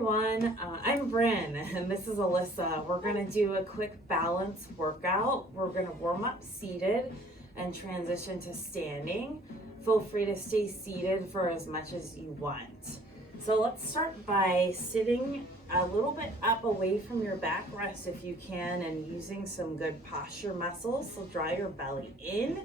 everyone, I'm Bryn and this is Alyssa. We're going to do a quick balance workout. We're going to warm up seated and transition to standing. Feel free to stay seated for as much as you want. So let's start by sitting a little bit up away from your backrest if you can, and using some good posture muscles. So draw your belly in,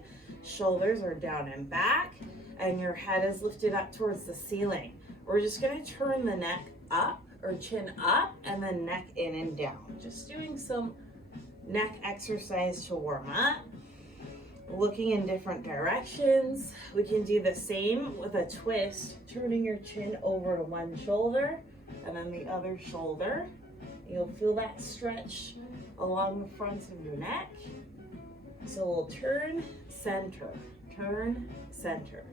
shoulders are down and back, and your head is lifted up towards the ceiling. We're just going to turn the neck up or chin up and then neck in and down. Just doing some neck exercise to warm up. Looking in different directions. We can do the same with a twist, turning your chin over to one shoulder and then the other shoulder. You'll feel that stretch along the front of your neck. So we'll turn, center, turn, center.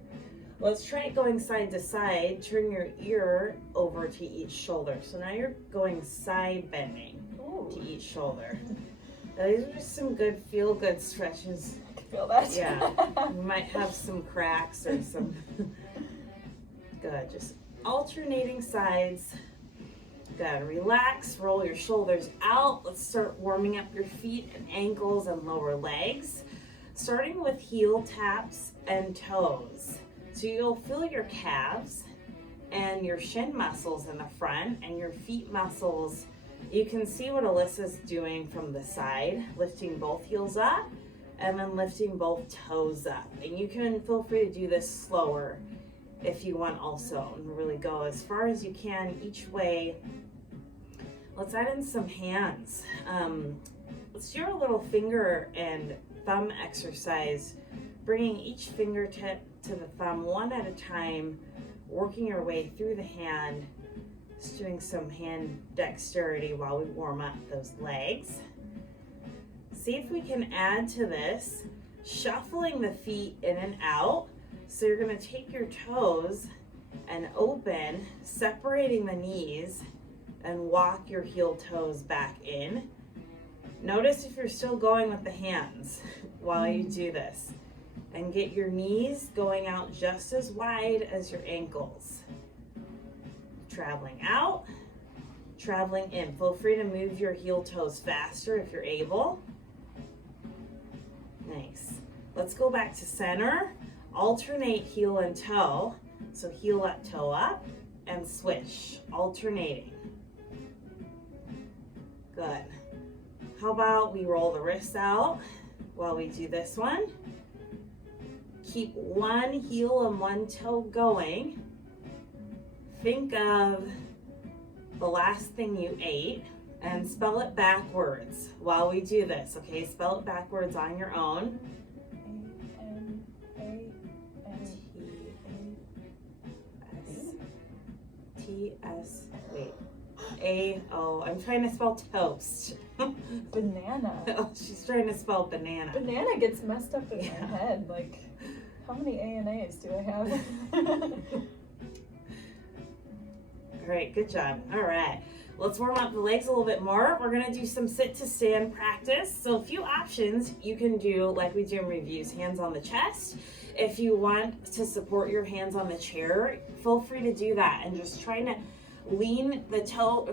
Let's try it going side to side. Turn your ear over to each shoulder. So now you're going side bending to each shoulder. Now these are just some good feel-good stretches. I can feel that. Yeah, you might have some cracks or some. Good, just alternating sides. Good, relax, roll your shoulders out. Let's start warming up your feet and ankles and lower legs. Starting with heel taps and toes. So you'll feel your calves and your shin muscles in the front and your feet muscles. You can see what Alyssa's doing from the side, lifting both heels up and then lifting both toes up. And you can feel free to do this slower if you want also, and really go as far as you can each way. Let's add in some hands. Let's do a little finger and thumb exercise, bringing each fingertip to the thumb one at a time, working your way through the hand, just doing some hand dexterity while we warm up those legs. See if we can add to this, shuffling the feet in and out. So you're going to take your toes and open, separating the knees, and walk your heel toes back in. Notice if you're still going with the hands while you do this. And get your knees going out just as wide as your ankles. Traveling out, traveling in. Feel free to move your heel toes faster if you're able. Nice. Let's go back to center. Alternate heel and toe. So heel up, toe up, and switch. Alternating. Good. How about we roll the wrists out while we do this one? Keep one heel and one toe going. Think of the last thing you ate and spell it backwards while we do this, okay? Spell it backwards on your own. A-N-A-T-S, wait. A-O, I'm trying to spell toast. Banana. Oh, she's trying to spell banana. Banana gets messed up in my head. Like, how many A&A's do I have? All right, good job. All right, let's warm up the legs a little bit more. We're gonna do some sit to stand practice. So a few options you can do, like we do in reviews, hands on the chest. If you want to support your hands on the chair, feel free to do that, and just trying to lean the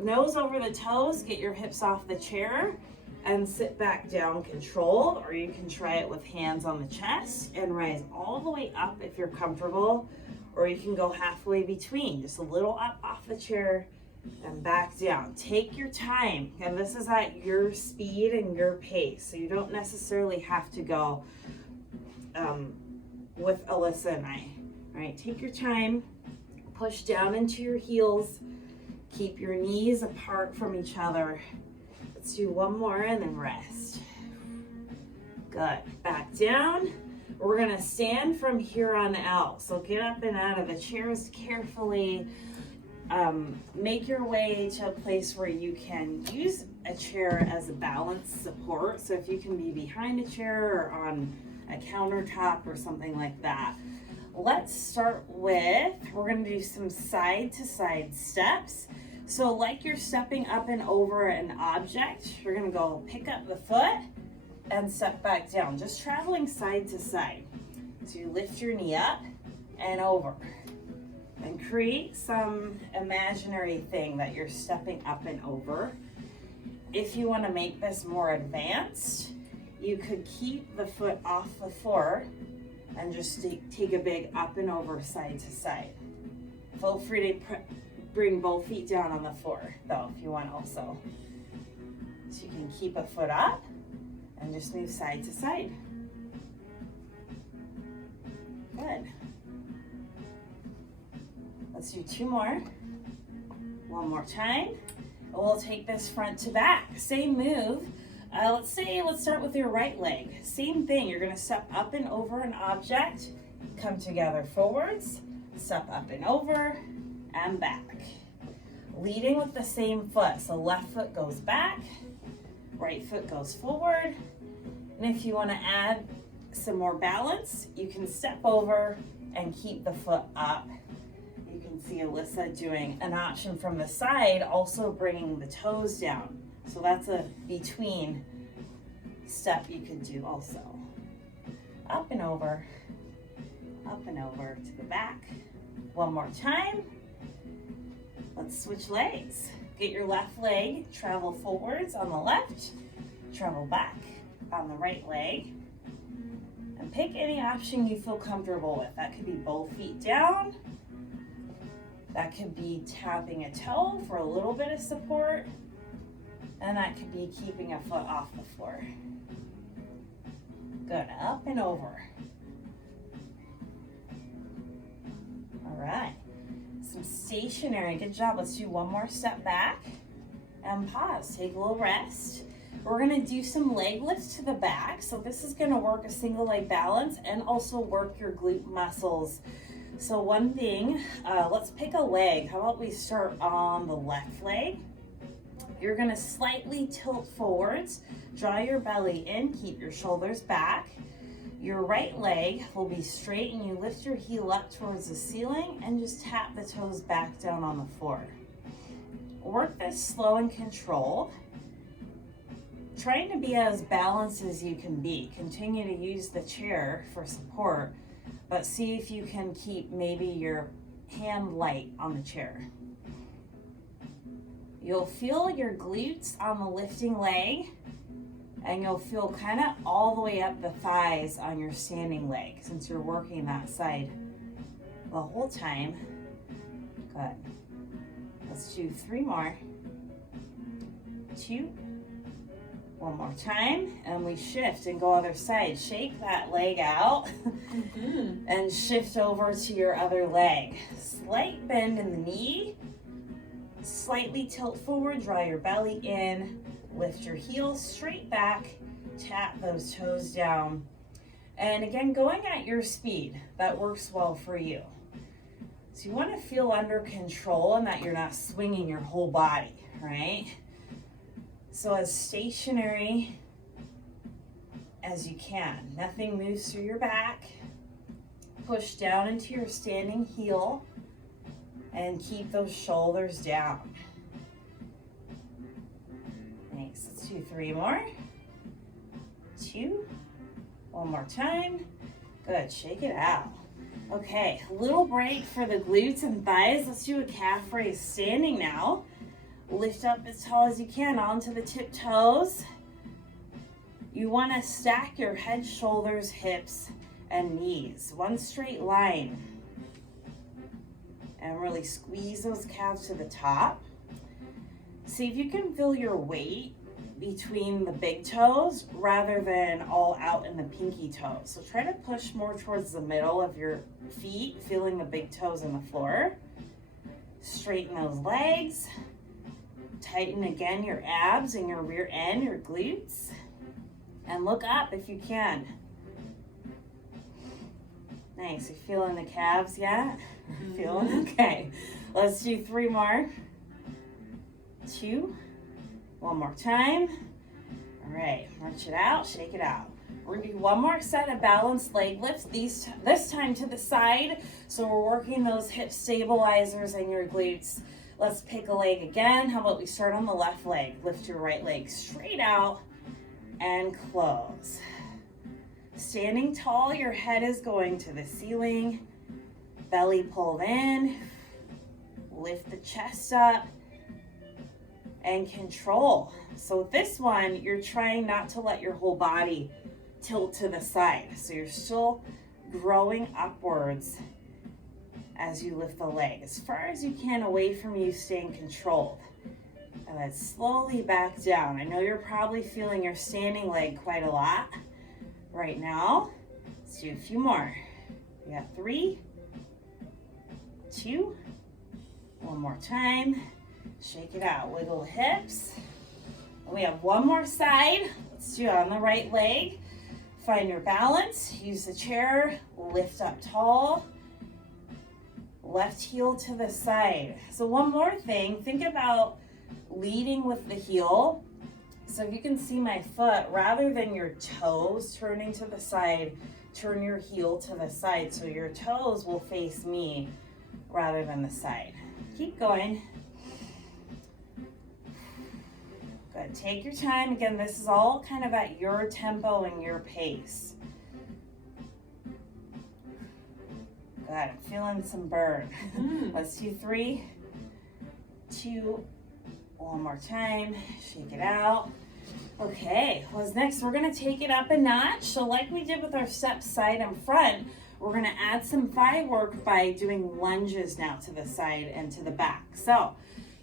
nose over the toes, get your hips off the chair, and sit back down controlled, or you can try it with hands on the chest and rise all the way up if you're comfortable, or you can go halfway between, just a little up off the chair and back down. Take your time, and this is at your speed and your pace, so you don't necessarily have to go with Alyssa and I. All right, take your time, push down into your heels, keep your knees apart from each other. Let's do one more and then rest. Good. Back down. We're going to stand from here on out. So get up and out of the chairs carefully. Make your way to a place where you can use a chair as a balance support. So if you can be behind a chair or on a countertop or something like that. Let's start with, we're going to do some side to side steps. So like you're stepping up and over an object, you're going to go pick up the foot and step back down, just traveling side to side. So you lift your knee up and over. And create some imaginary thing that you're stepping up and over. If you want to make this more advanced, you could keep the foot off the floor and just take a big up and over side to side. Feel free to bring both feet down on the floor though, if you want also. So you can keep a foot up and just move side to side. Good. Let's do 2 more. 1 more time. We'll take this front to back. Same move. Let's start with your right leg. Same thing. You're going to step up and over an object, come together forwards, step up and over, and back. Leading with the same foot. So left foot goes back, right foot goes forward. And if you want to add some more balance, you can step over and keep the foot up. You can see Alyssa doing an option from the side, also bringing the toes down. So that's a between step you could do also. Up and over to the back. 1 more time. Let's switch legs. Get your left leg, travel forwards on the left, travel back on the right leg. And pick any option you feel comfortable with. That could be both feet down. That could be tapping a toe for a little bit of support. And that could be keeping a foot off the floor. Good, up and over. All right, some stationary, good job. Let's do 1 more step back and pause, take a little rest. We're gonna do some leg lifts to the back. So this is gonna work a single leg balance and also work your glute muscles. So one thing, let's pick a leg. How about we start on the left leg? You're gonna slightly tilt forwards, draw your belly in, keep your shoulders back. Your right leg will be straight and you lift your heel up towards the ceiling and just tap the toes back down on the floor. Work this slow and controlled. Trying to be as balanced as you can be. Continue to use the chair for support, but see if you can keep maybe your hand light on the chair. You'll feel your glutes on the lifting leg, and you'll feel kind of all the way up the thighs on your standing leg since you're working that side the whole time. Good. Let's do 3 more. 2. 1 more time, and we shift and go other side. Shake that leg out and shift over to your other leg. Slight bend in the knee, slightly tilt forward, draw your belly in, lift your heels straight back, tap those toes down. And again, going at your speed, that works well for you. So you want to feel under control and that you're not swinging your whole body, right? So as stationary as you can. Nothing moves through your back. Push down into your standing heel and keep those shoulders down. Thanks. Let's do 3 more. 2. 1 more time. Good. Shake it out. Okay, a little break for the glutes and thighs. Let's do a calf raise standing now. Lift up as tall as you can onto the tiptoes. You want to stack your head, shoulders, hips, and knees. One straight line. And really squeeze those calves to the top. See if you can feel your weight between the big toes rather than all out in the pinky toes. So try to push more towards the middle of your feet, feeling the big toes on the floor. Straighten those legs. Tighten again your abs and your rear end, your glutes. And look up if you can. Nice. You feeling the calves yet? Feeling? Okay. Let's do 3 more. 2. 1 more time. All right. March it out. Shake it out. We're going to do 1 more set of balanced leg lifts, this time to the side. So we're working those hip stabilizers and your glutes. Let's pick a leg again. How about we start on the left leg? Lift your right leg straight out and close. Standing tall, your head is going to the ceiling. Belly pulled in. Lift the chest up. And control. So with this one, you're trying not to let your whole body tilt to the side. So you're still growing upwards as you lift the leg as far as you can away from you, staying controlled. And then slowly back down. I know you're probably feeling your standing leg quite a lot right now. Let's do a few more. We got 3, 2, one more time. Shake it out, wiggle the hips. And we have one more side. Let's do it on the right leg. Find your balance, use the chair, lift up tall. Left heel to the side. So one more thing, think about leading with the heel. So if you can see my foot, rather than your toes turning to the side, turn your heel to the side so your toes will face me rather than the side. Keep going. Good, take your time. Again, this is all kind of at your tempo and your pace. Good, I'm feeling some burn. Let's do 3, 2, one more time. Shake it out. Okay, what's next? We're gonna take it up a notch. So like we did with our step side and front, we're gonna add some thigh work by doing lunges now to the side and to the back. So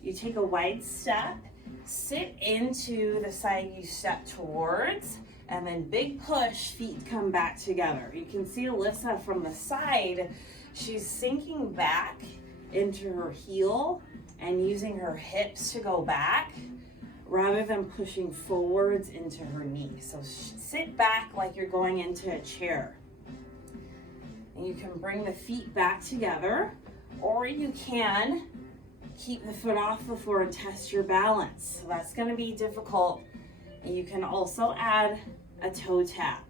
you take a wide step, sit into the side you step towards, and then big push, feet come back together. You can see Alyssa from the side, she's sinking back into her heel and using her hips to go back rather than pushing forwards into her knee. So sit back like you're going into a chair. And you can bring the feet back together, or you can keep the foot off the floor and test your balance. So that's going to be difficult. And you can also add a toe tap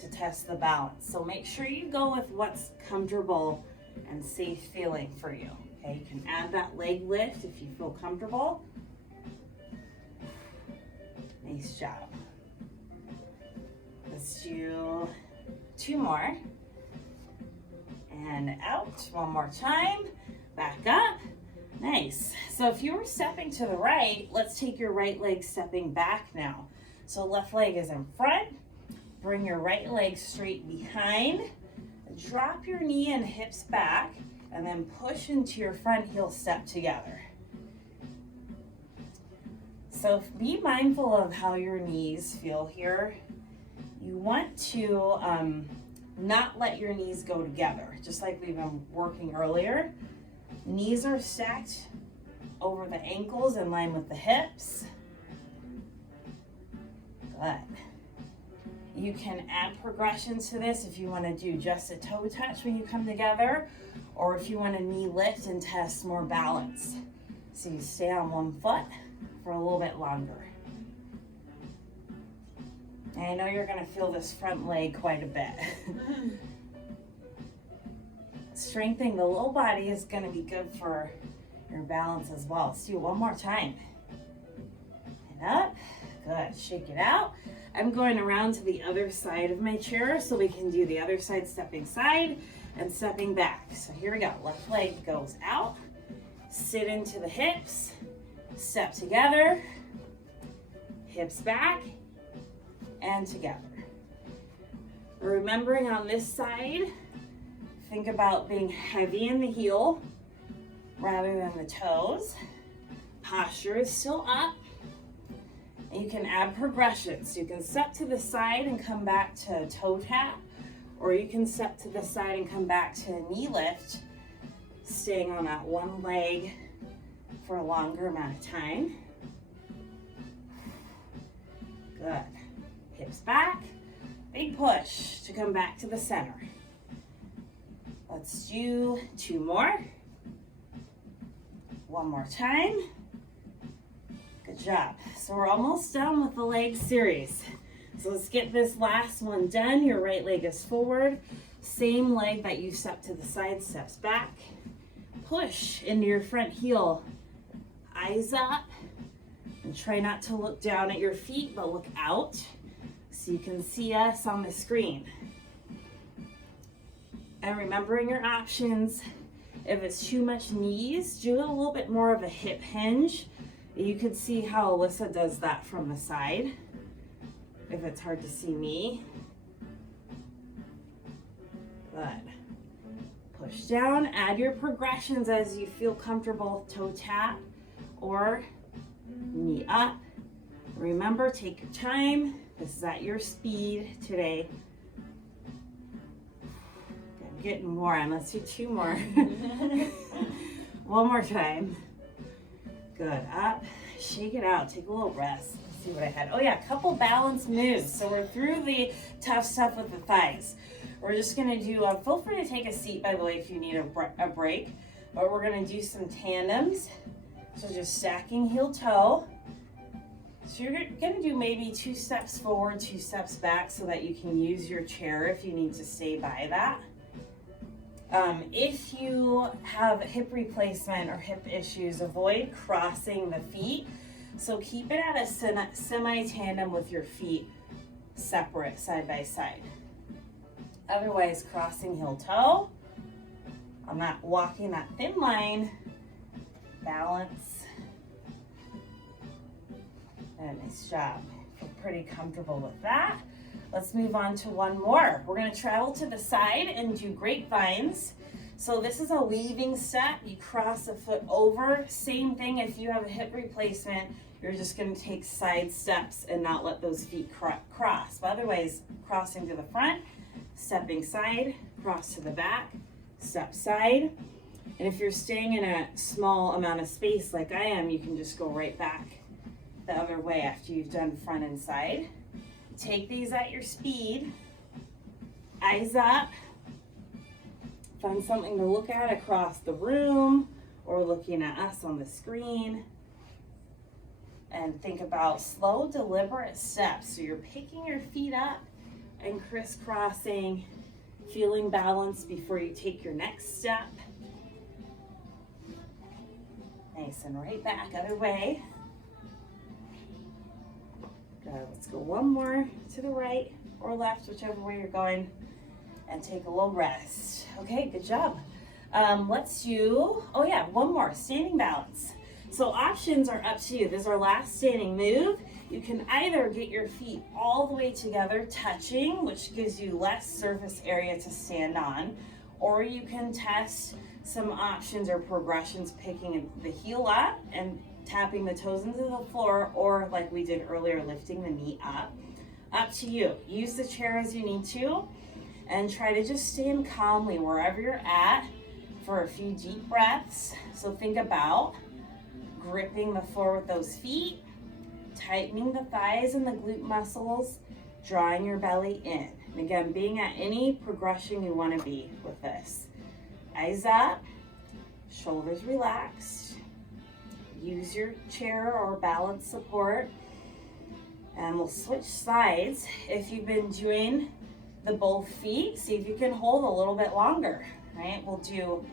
to test the balance. So make sure you go with what's comfortable and safe feeling for you. Okay, you can add that leg lift if you feel comfortable. Nice job. Let's do 2 more. And out, one more time. Back up. Nice. So if you were stepping to the right, let's take your right leg stepping back now. So left leg is in front. Bring your right leg straight behind. Drop your knee and hips back, and then push into your front heel step together. So be mindful of how your knees feel here. You want to not let your knees go together, just like we've been working earlier. Knees are stacked over the ankles in line with the hips. Good. You can add progressions to this if you want to do just a toe touch when you come together, or if you want a knee lift and test more balance. So you stay on one foot for a little bit longer. And I know you're going to feel this front leg quite a bit. Strengthening the low body is going to be good for your balance as well. Let's do it one more time. And up. Good. Shake it out. I'm going around to the other side of my chair so we can do the other side, stepping side and stepping back. So here we go. Left leg goes out. Sit into the hips. Step together. Hips back and together. Remembering on this side, think about being heavy in the heel rather than the toes. Posture is still up. And you can add progressions. You can step to the side and come back to a toe tap, or you can step to the side and come back to a knee lift, staying on that one leg for a longer amount of time. Good. Hips back. Big push to come back to the center. Let's do 2 more. One more time. Good job. So we're almost done with the leg series. So let's get this last one done. Your right leg is forward. Same leg that you step to the side, steps back. Push into your front heel. Eyes up. And try not to look down at your feet, but look out so you can see us on the screen. And remembering your options, if it's too much knees, do a little bit more of a hip hinge. You can see how Alyssa does that from the side, if it's hard to see me. Good. Push down, add your progressions as you feel comfortable, toe tap or knee up. Remember, take your time. This is at your speed today. I'm getting warm. Let's do 2 more. One more time. Good. Up. Shake it out. Take a little rest. Let's see what I had. Oh yeah, a couple balance moves. So we're through the tough stuff with the thighs. We're just going to do, feel free to take a seat, by the way, if you need a break. But we're going to do some tandems. So just stacking heel toe. So you're going to do maybe 2 steps forward, 2 steps back so that you can use your chair if you need to stay by that. If you have hip replacement or hip issues, avoid crossing the feet. So keep it at a semi-tandem with your feet separate, side by side. Otherwise, crossing heel toe. I'm not walking that thin line. Balance. And nice job. Feel pretty comfortable with that. Let's move on to one more. We're going to travel to the side and do grapevines. So this is a weaving step. You cross a foot over. Same thing if you have a hip replacement. You're just going to take side steps and not let those feet cross. But otherwise, crossing to the front, stepping side, cross to the back, step side. And if you're staying in a small amount of space like I am, you can just go right back the other way after you've done front and side. Take these at your speed. Eyes up. Find something to look at across the room or looking at us on the screen. And think about slow, deliberate steps. So you're picking your feet up and crisscrossing, feeling balance before you take your next step. Nice, and right back, other way. Good, let's go one more to the right or left, whichever way you're going, and take a little rest. Okay, good job. Let's do, oh yeah, one more, standing balance. So options are up to you. This is our last standing move. You can either get your feet all the way together, touching, which gives you less surface area to stand on, or you can test some options or progressions, picking the heel up and tapping the toes into the floor, or like we did earlier, lifting the knee up. Up to you. Use the chair as you need to, and try to just stand calmly wherever you're at for a few deep breaths. So think about gripping the floor with those feet, tightening the thighs and the glute muscles, drawing your belly in. And again, being at any progression you want to be with this. Eyes up, shoulders relaxed. Use your chair or balance support. And we'll switch sides. If you've been doing the both feet, see if you can hold a little bit longer, right? We'll do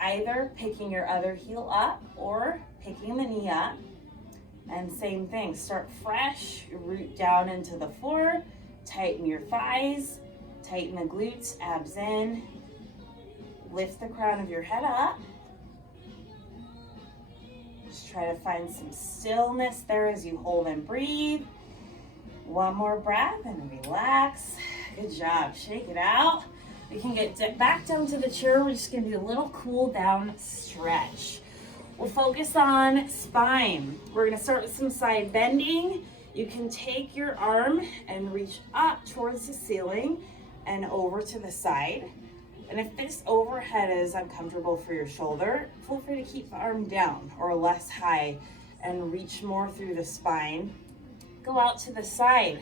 either picking your other heel up or picking the knee up. And same thing, start fresh, root down into the floor, tighten your thighs, tighten the glutes, abs in, lift the crown of your head up. Just try to find some stillness there as you hold and breathe. One more breath and relax. Good job, shake it out. We can get back down to the chair. We're just gonna do a little cool down stretch. We'll focus on spine. We're gonna start with some side bending. You can take your arm and reach up towards the ceiling and over to the side. And if this overhead is uncomfortable for your shoulder, feel free to keep the arm down or less high and reach more through the spine. Go out to the side.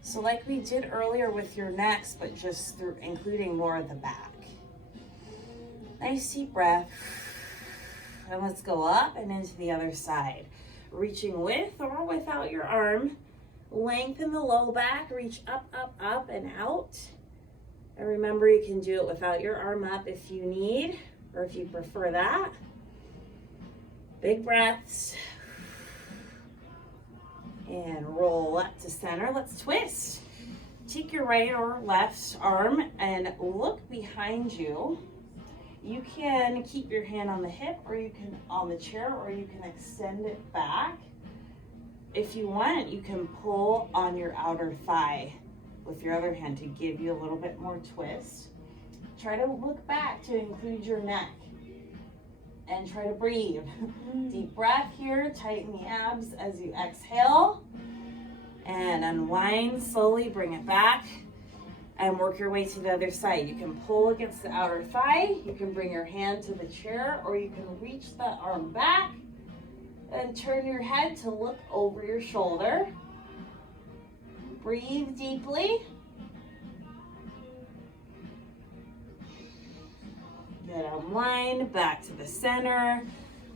So like we did earlier with your necks, but just through including more of the back. Nice deep breath. And let's go up and into the other side. Reaching with or without your arm. Lengthen the low back, reach up, up, up, and out. And remember, you can do it without your arm up if you need, or if you prefer that. Big breaths. And roll up to center. Let's twist. take your right or left arm and look behind you. You can keep your hand on the hip, or you can on the chair, or you can extend it back. If you want, you can pull on your outer thigh with your other hand to give you a little bit more twist. Try to look back to include your neck and try to breathe. Deep breath here, tighten the abs as you exhale and unwind slowly, bring it back and work your way to the other side. You can pull against the outer thigh, you can bring your hand to the chair, or you can reach the arm back and turn your head to look over your shoulder. Breathe deeply. Good, unwind, back to the center.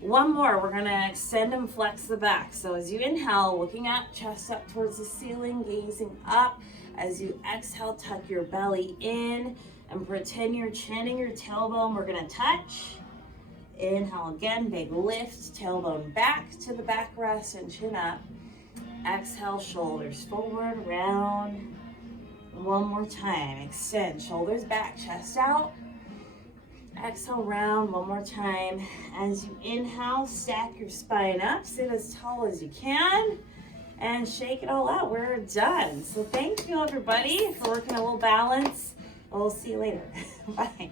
One more, we're gonna extend and flex the back. So as you inhale, looking up, chest up towards the ceiling, gazing up. As you exhale, tuck your belly in and pretend you're chanting your tailbone. We're gonna touch. Inhale again, big lift, tailbone back to the backrest and chin up. Exhale, shoulders forward, round. One more time, extend, shoulders back, chest out. Exhale, round, one more time. As you inhale, stack your spine up, sit as tall as you can, and shake it all out. We're done. So thank you, everybody, for working a little balance. We'll see you later. Bye.